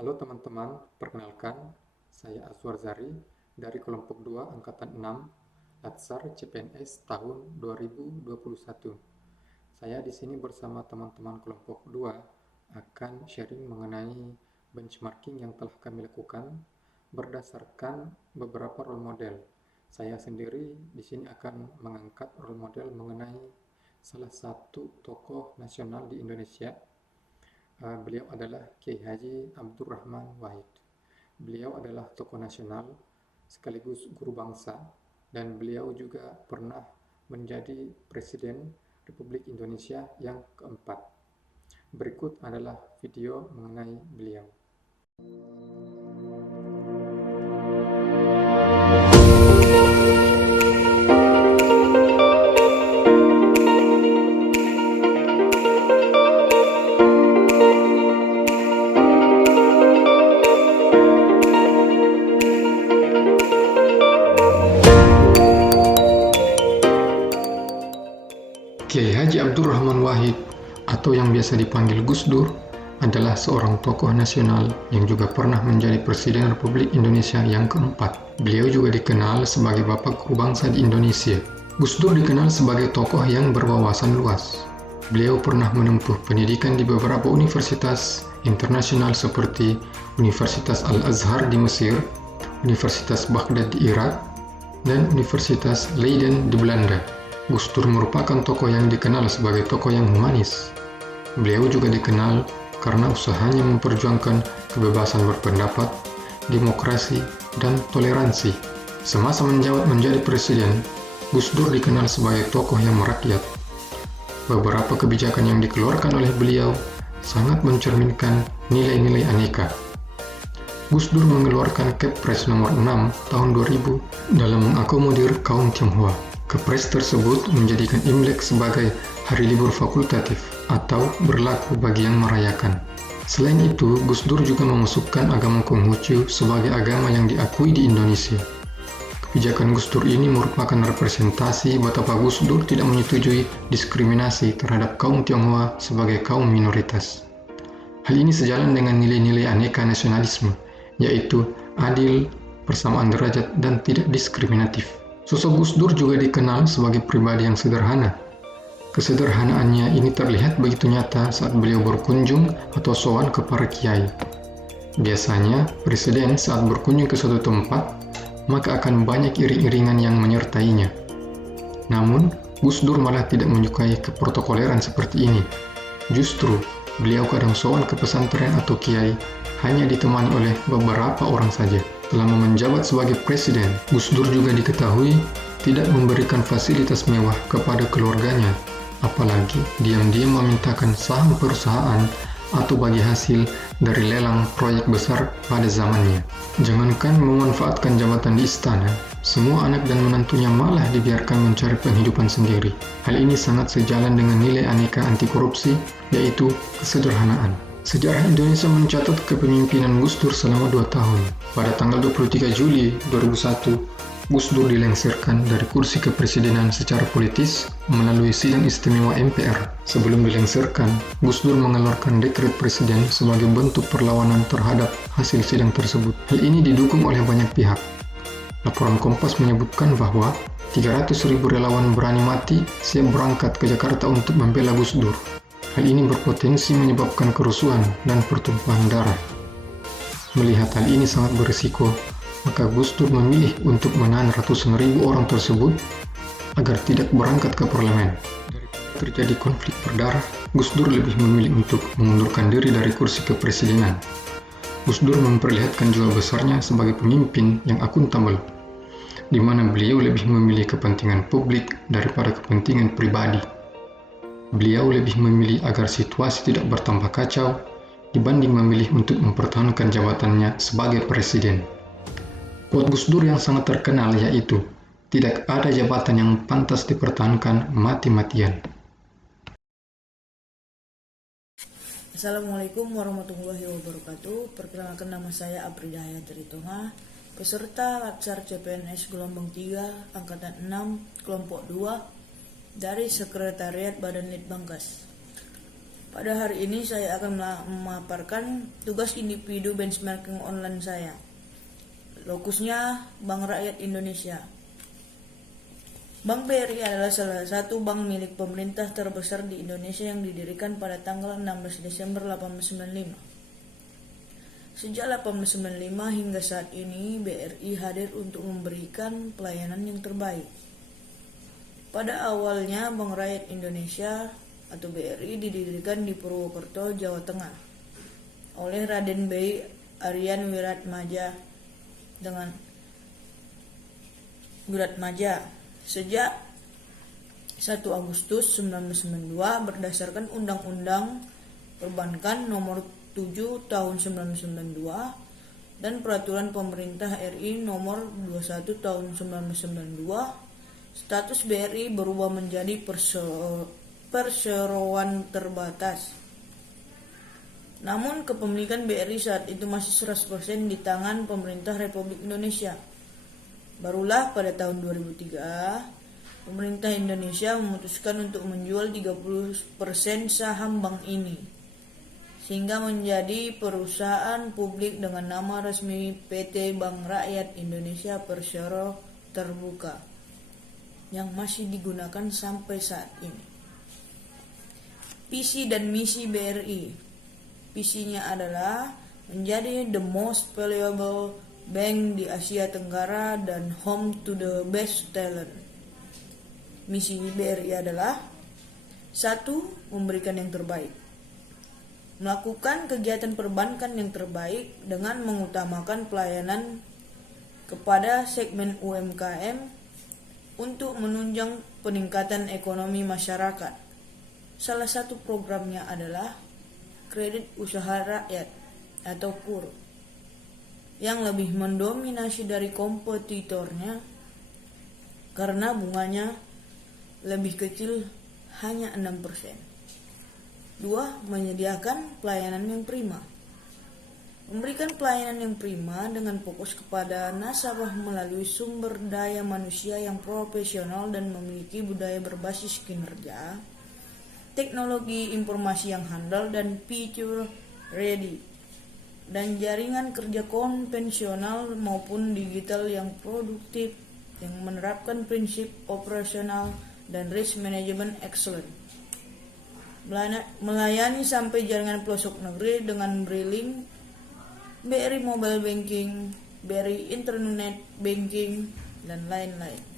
Halo teman-teman, perkenalkan, saya Azwar Zari dari kelompok 2 Angkatan 6, Latsar CPNS tahun 2021. Saya di sini bersama teman-teman kelompok 2 akan sharing mengenai benchmarking yang telah kami lakukan berdasarkan beberapa role model. Saya sendiri di sini akan mengangkat role model mengenai salah satu tokoh nasional di Indonesia. Beliau adalah Kiai Haji Abdurrahman Wahid. Beliau adalah tokoh nasional sekaligus guru bangsa dan beliau juga pernah menjadi Presiden Republik Indonesia yang keempat. Berikut adalah video mengenai beliau. Kiai Haji Abdurrahman Wahid atau yang biasa dipanggil Gus Dur adalah seorang tokoh nasional yang juga pernah menjadi Presiden Republik Indonesia yang keempat. Beliau juga dikenal sebagai Bapak Guru Bangsa di Indonesia. Gus Dur dikenal sebagai tokoh yang berwawasan luas. Beliau pernah menempuh pendidikan di beberapa universitas internasional seperti Universitas Al-Azhar di Mesir, Universitas Baghdad di Irak, dan Universitas Leiden di Belanda. Gus Dur merupakan tokoh yang dikenal sebagai tokoh yang humanis. Beliau juga dikenal karena usahanya memperjuangkan kebebasan berpendapat, demokrasi, dan toleransi. Semasa menjabat menjadi presiden, Gus Dur dikenal sebagai tokoh yang merakyat. Beberapa kebijakan yang dikeluarkan oleh beliau sangat mencerminkan nilai-nilai aneka. Gus Dur mengeluarkan Kepres nomor 6 tahun 2000 dalam mengakomodir kaum Tionghoa. Kepres tersebut menjadikan Imlek sebagai hari libur fakultatif atau berlaku bagi yang merayakan. Selain itu, Gus Dur juga memasukkan agama Konghucu sebagai agama yang diakui di Indonesia. Kebijakan Gus Dur ini merupakan representasi betapa Gus Dur tidak menyetujui diskriminasi terhadap kaum Tionghoa sebagai kaum minoritas. Hal ini sejalan dengan nilai-nilai aneka nasionalisme, yaitu adil, persamaan derajat, dan tidak diskriminatif. Sosok Gus Dur juga dikenal sebagai pribadi yang sederhana. Kesederhanaannya ini terlihat begitu nyata saat beliau berkunjung atau sowan ke para kiai. Biasanya, presiden saat berkunjung ke suatu tempat, maka akan banyak iring-iringan yang menyertainya. Namun, Gus Dur malah tidak menyukai keprotokoleran seperti ini. Justru, beliau kadang sowan ke pesantren atau kiai hanya ditemani oleh beberapa orang saja. Selama menjabat sebagai presiden, Gus Dur juga diketahui tidak memberikan fasilitas mewah kepada keluarganya, apalagi diam-diam memintakan saham perusahaan atau bagi hasil dari lelang proyek besar pada zamannya. Jangankan memanfaatkan jabatan di istana, semua anak dan menantunya malah dibiarkan mencari penghidupan sendiri. Hal ini sangat sejalan dengan nilai aneka anti korupsi, yaitu kesederhanaan. Sejarah Indonesia mencatat kepemimpinan Gus Dur selama 2 tahun. Pada tanggal 23 Juli 2001, Gus Dur dilengsirkan dari kursi kepresidenan secara politis melalui sidang istimewa MPR. Sebelum dilengsirkan, Gus Dur mengeluarkan dekret presiden sebagai bentuk perlawanan terhadap hasil sidang tersebut. Hal ini didukung oleh banyak pihak. Laporan Kompas menyebutkan bahwa 300.000 relawan berani mati siap berangkat ke Jakarta untuk membela Gus Dur. Hal ini berpotensi menyebabkan kerusuhan dan pertumpahan darah. Melihat hal ini sangat berisiko, maka Gus Dur memilih untuk menahan ratusan ribu orang tersebut agar tidak berangkat ke parlemen. Daripada terjadi konflik berdarah, Gus Dur lebih memilih untuk mengundurkan diri dari kursi kepresidenan. Gus Dur memperlihatkan jiwa besarnya sebagai pemimpin yang akuntabel, di mana beliau lebih memilih kepentingan publik daripada kepentingan pribadi. Beliau lebih memilih agar situasi tidak bertambah kacau dibanding memilih untuk mempertahankan jabatannya sebagai presiden. Quote Gus Dur yang sangat terkenal yaitu, "Tidak ada jabatan yang pantas dipertahankan mati-matian." Assalamualaikum warahmatullahi wabarakatuh. Perkenalkan, nama saya Aprida Hayatri Tonga, peserta Latsar CPNS gelombang 3 angkatan 6 kelompok 2 dari Sekretariat Badan Litbangkes. Pada hari ini saya akan memaparkan tugas individu benchmarking online saya. Lokusnya Bank Rakyat Indonesia. Bank BRI adalah salah satu bank milik pemerintah terbesar di Indonesia yang didirikan pada tanggal 16 Desember 1895. Sejak 1895 hingga saat ini, BRI hadir untuk memberikan pelayanan yang terbaik. Pada awalnya, Bank Rakyat Indonesia atau BRI didirikan di Purwokerto, Jawa Tengah oleh Raden Bey Aryan Wiratmaja dengan Wiratmaja sejak 1 Agustus 1992 berdasarkan Undang-Undang Perbankan Nomor 7 Tahun 1992 dan Peraturan Pemerintah RI Nomor 21 Tahun 1992. Status BRI berubah menjadi perseroan terbatas. Namun kepemilikan BRI saat itu masih 100% di tangan Pemerintah Republik Indonesia. Barulah pada tahun 2003, Pemerintah Indonesia memutuskan untuk menjual 30% saham bank ini, sehingga menjadi perusahaan publik dengan nama resmi PT Bank Rakyat Indonesia Persero Terbuka, yang masih digunakan sampai saat ini. Visi dan misi BRI. Visinya adalah menjadi the most valuable bank di Asia Tenggara dan home to the best talent. Misi BRI adalah 1. Memberikan yang terbaik. Melakukan kegiatan perbankan yang terbaik dengan mengutamakan pelayanan kepada segmen UMKM untuk menunjang peningkatan ekonomi masyarakat. Salah satu programnya adalah Kredit Usaha Rakyat atau KUR yang lebih mendominasi dari kompetitornya karena bunganya lebih kecil, hanya 6%. 2. Menyediakan pelayanan yang prima. Memberikan pelayanan yang prima dengan fokus kepada nasabah melalui sumber daya manusia yang profesional dan memiliki budaya berbasis kinerja, teknologi informasi yang handal dan future ready, dan jaringan kerja konvensional maupun digital yang produktif yang menerapkan prinsip operasional dan risk management excellent. Melayani sampai jaringan pelosok negeri dengan BRI BRI Mobile Banking, BRI Internet Banking, dan lain-lain.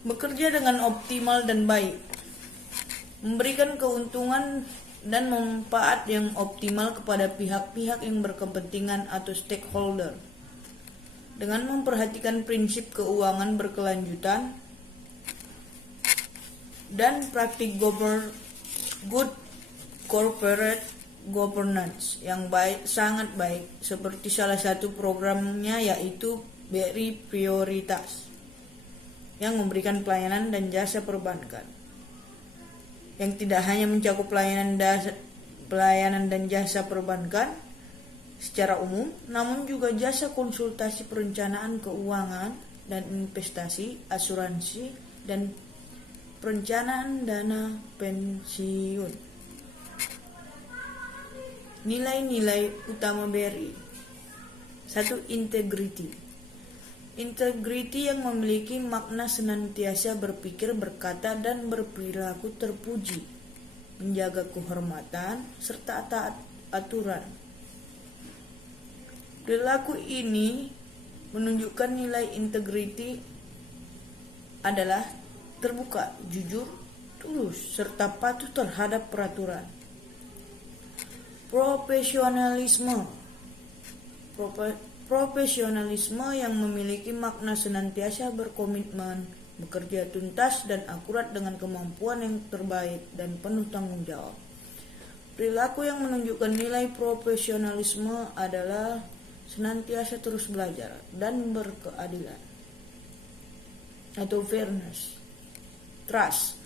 Bekerja dengan optimal dan baik, memberikan keuntungan dan manfaat yang optimal kepada pihak-pihak yang berkepentingan atau stakeholder, dengan memperhatikan prinsip keuangan berkelanjutan dan praktik good corporate governance yang baik, sangat baik, seperti salah satu programnya yaitu BRI Prioritas yang memberikan pelayanan dan jasa perbankan yang tidak hanya mencakup pelayanan dan jasa perbankan secara umum, namun juga jasa konsultasi perencanaan keuangan dan investasi, asuransi, dan perencanaan dana pensiun. Nilai-nilai utama BRI. 1. Integrity. Integrity yang memiliki makna senantiasa berpikir, berkata, dan berperilaku terpuji, menjaga kehormatan, serta taat aturan. Perilaku ini menunjukkan nilai integrity adalah terbuka, jujur, tulus, serta patuh terhadap peraturan. Profesionalisme yang memiliki makna senantiasa berkomitmen, bekerja tuntas dan akurat dengan kemampuan yang terbaik dan penuh tanggung jawab. Perilaku yang menunjukkan nilai profesionalisme adalah senantiasa terus belajar dan berkeadilan atau fairness. Trust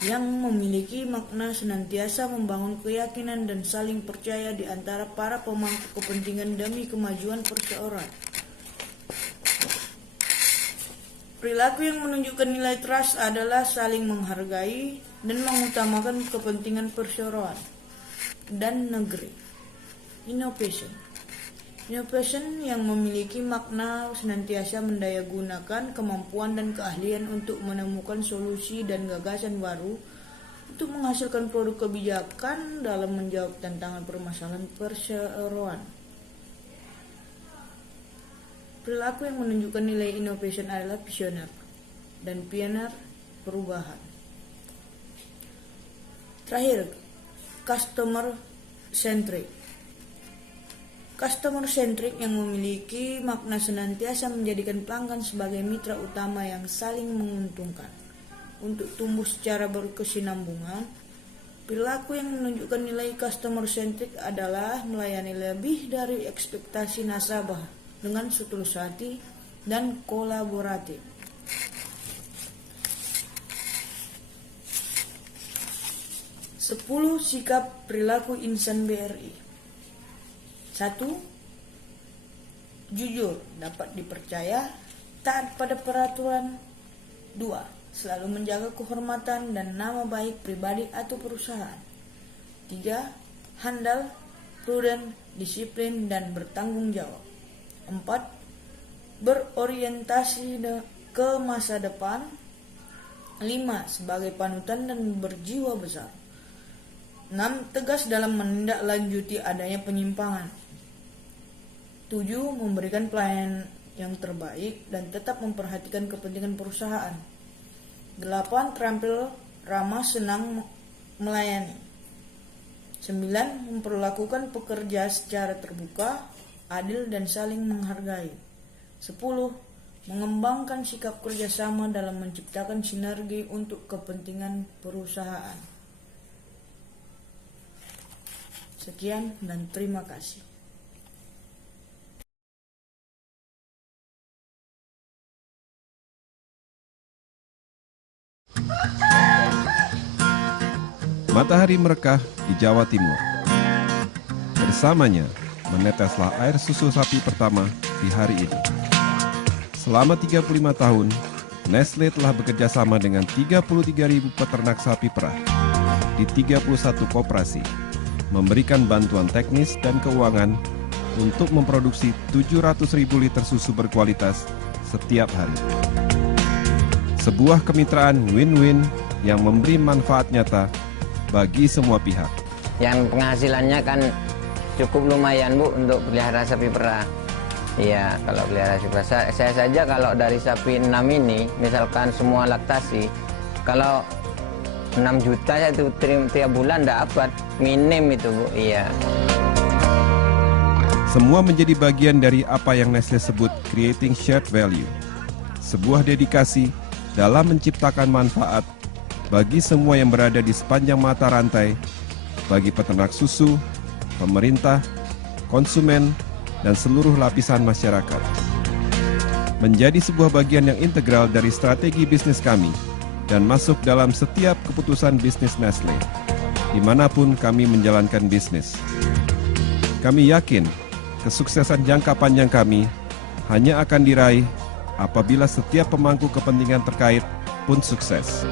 yang memiliki makna senantiasa membangun keyakinan dan saling percaya di antara para pemangku kepentingan demi kemajuan perseorangan. Perilaku yang menunjukkan nilai trust adalah saling menghargai dan mengutamakan kepentingan perseroan dan negeri. Innovation. Innovation yang memiliki makna senantiasa mendayagunakan kemampuan dan keahlian untuk menemukan solusi dan gagasan baru untuk menghasilkan produk kebijakan dalam menjawab tantangan permasalahan perseroan. Perilaku yang menunjukkan nilai innovation adalah visioner dan pioner perubahan. Terakhir, customer centric. Customer centric yang memiliki makna senantiasa menjadikan pelanggan sebagai mitra utama yang saling menguntungkan. Untuk tumbuh secara berkesinambungan, perilaku yang menunjukkan nilai customer centric adalah melayani lebih dari ekspektasi nasabah dengan setulus hati dan kolaboratif. Sepuluh sikap perilaku insan BRI. 1. Jujur, dapat dipercaya, taat pada peraturan. 2. Selalu menjaga kehormatan dan nama baik pribadi atau perusahaan. 3. Handal, prudent, disiplin, dan bertanggung jawab. 4. Berorientasi ke masa depan. 5. Sebagai panutan dan berjiwa besar. 6. Tegas dalam menindaklanjuti adanya penyimpangan. 7. Memberikan pelayanan yang terbaik dan tetap memperhatikan kepentingan perusahaan. 8. Terampil, ramah, senang melayani. 9. Memperlakukan pekerja secara terbuka, adil, dan saling menghargai. 10. Mengembangkan sikap kerjasama dalam menciptakan sinergi untuk kepentingan perusahaan. Sekian dan terima kasih. Matahari merekah di Jawa Timur. Bersamanya meneteslah air susu sapi pertama di hari ini. Selama 35 tahun, Nestle telah bekerja sama dengan 33.000 peternak sapi perah di 31 koperasi, memberikan bantuan teknis dan keuangan untuk memproduksi 700.000 liter susu berkualitas setiap hari. Sebuah kemitraan win-win yang memberi manfaat nyata bagi semua pihak. Yang penghasilannya kan cukup lumayan, Bu, untuk pelihara sapi perah. Iya, kalau pelihara sapi perah. Saya saja kalau dari sapi 6 ini, misalkan semua laktasi, kalau 6 juta saya itu tiap bulan dapat, minim itu, Bu. Iya. Semua menjadi bagian dari apa yang Nestle sebut creating shared value. Sebuah dedikasi dalam menciptakan manfaat bagi semua yang berada di sepanjang mata rantai, bagi peternak susu, pemerintah, konsumen, dan seluruh lapisan masyarakat. Menjadi sebuah bagian yang integral dari strategi bisnis kami dan masuk dalam setiap keputusan bisnis Nestle, dimanapun kami menjalankan bisnis. Kami yakin kesuksesan jangka panjang kami hanya akan diraih apabila setiap pemangku kepentingan terkait pun sukses.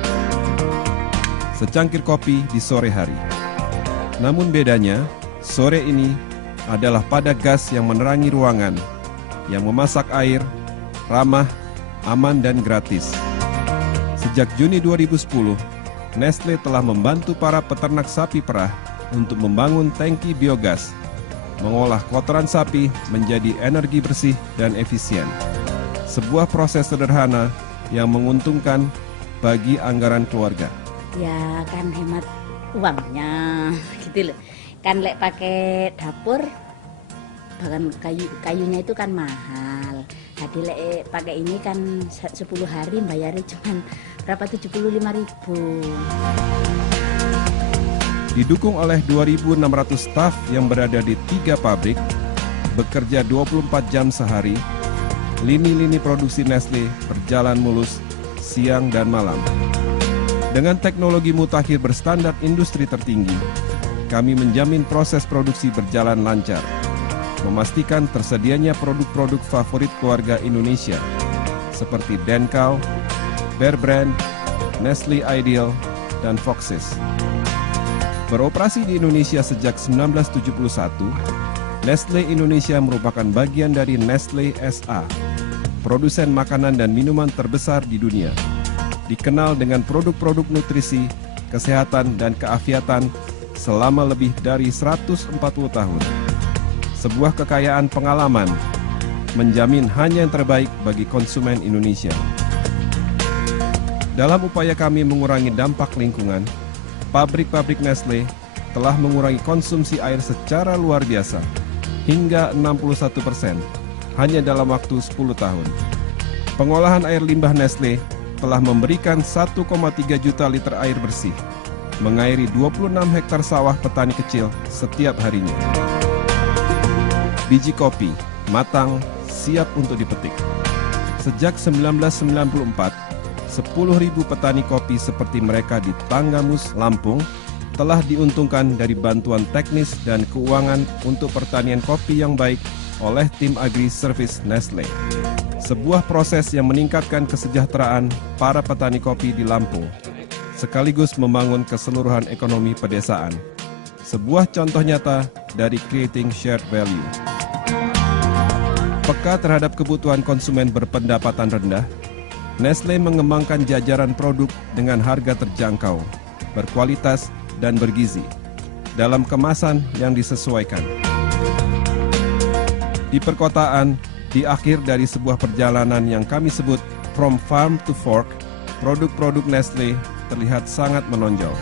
Secangkir kopi di sore hari. Namun bedanya, sore ini adalah pada gas yang menerangi ruangan, yang memasak air, ramah, aman, dan gratis. Sejak Juni 2010, Nestle telah membantu para peternak sapi perah untuk membangun tangki biogas, mengolah kotoran sapi menjadi energi bersih dan efisien. Sebuah proses sederhana yang menguntungkan bagi anggaran keluarga. Ya kan hemat uangnya gitu loh. Kan lek pakai dapur bahkan kayunya itu kan mahal. Jadi lek pakai ini kan 10 hari bayarnya cuma berapa, 75.000. Didukung oleh 2.600 staf yang berada di 3 pabrik, bekerja 24 jam sehari, lini-lini produksi Nestle berjalan mulus siang dan malam. Dengan teknologi mutakhir berstandar industri tertinggi, kami menjamin proses produksi berjalan lancar, memastikan tersedianya produk-produk favorit keluarga Indonesia, seperti Denkow, Bear Brand, Nestle Ideal, dan Foxes. Beroperasi di Indonesia sejak 1971, Nestle Indonesia merupakan bagian dari Nestle SA, produsen makanan dan minuman terbesar di dunia. Dikenal dengan produk-produk nutrisi, kesehatan, dan keafiatan selama lebih dari 140 tahun. Sebuah kekayaan pengalaman menjamin hanya yang terbaik bagi konsumen Indonesia. Dalam upaya kami mengurangi dampak lingkungan, pabrik-pabrik Nestle telah mengurangi konsumsi air secara luar biasa, hingga 61% hanya dalam waktu 10 tahun. Pengolahan air limbah Nestle telah memberikan 1,3 juta liter air bersih, mengairi 26 hektar sawah petani kecil setiap harinya. Biji kopi matang, siap untuk dipetik. Sejak 1994, 10.000 petani kopi seperti mereka di Tanggamus, Lampung, telah diuntungkan dari bantuan teknis dan keuangan untuk pertanian kopi yang baik oleh tim Agri Service Nestle. Sebuah proses yang meningkatkan kesejahteraan para petani kopi di Lampung, sekaligus membangun keseluruhan ekonomi pedesaan. Sebuah contoh nyata dari Creating Shared Value. Peka terhadap kebutuhan konsumen berpendapatan rendah, Nestle mengembangkan jajaran produk dengan harga terjangkau, berkualitas, dan bergizi, dalam kemasan yang disesuaikan. Di perkotaan, di akhir dari sebuah perjalanan yang kami sebut From Farm to Fork, produk-produk Nestle terlihat sangat menonjol.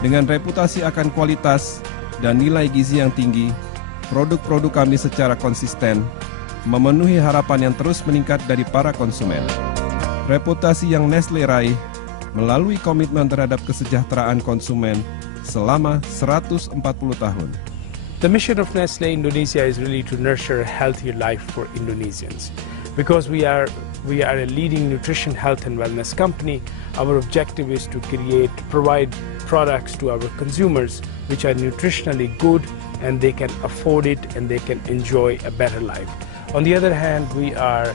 Dengan reputasi akan kualitas dan nilai gizi yang tinggi, produk-produk kami secara konsisten memenuhi harapan yang terus meningkat dari para konsumen. Reputasi yang Nestle raih melalui komitmen terhadap kesejahteraan konsumen selama 140 tahun. The mission of Nestle Indonesia is really to nurture a healthier life for Indonesians. Because we are a leading nutrition, health and wellness company, our objective is to provide products to our consumers which are nutritionally good and they can afford it and they can enjoy a better life. On the other hand, we are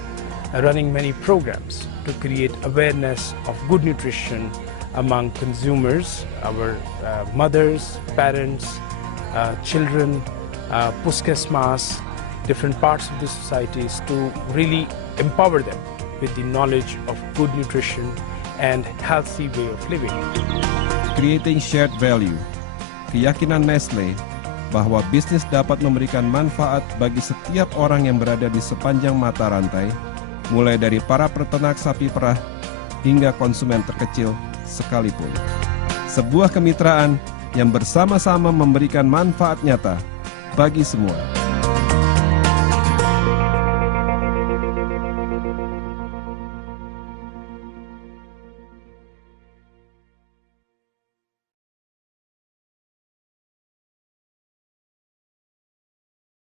running many programs to create awareness of good nutrition among consumers, our mothers, parents, children, puskesmas, different parts of the societies to really empower them with the knowledge of good nutrition and healthy way of living. Creating shared value, keyakinan Nestle bahwa bisnis dapat memberikan manfaat bagi setiap orang yang berada di sepanjang mata rantai, mulai dari para peternak sapi perah hingga konsumen terkecil sekalipun. Sebuah kemitraan yang bersama-sama memberikan manfaat nyata bagi semua.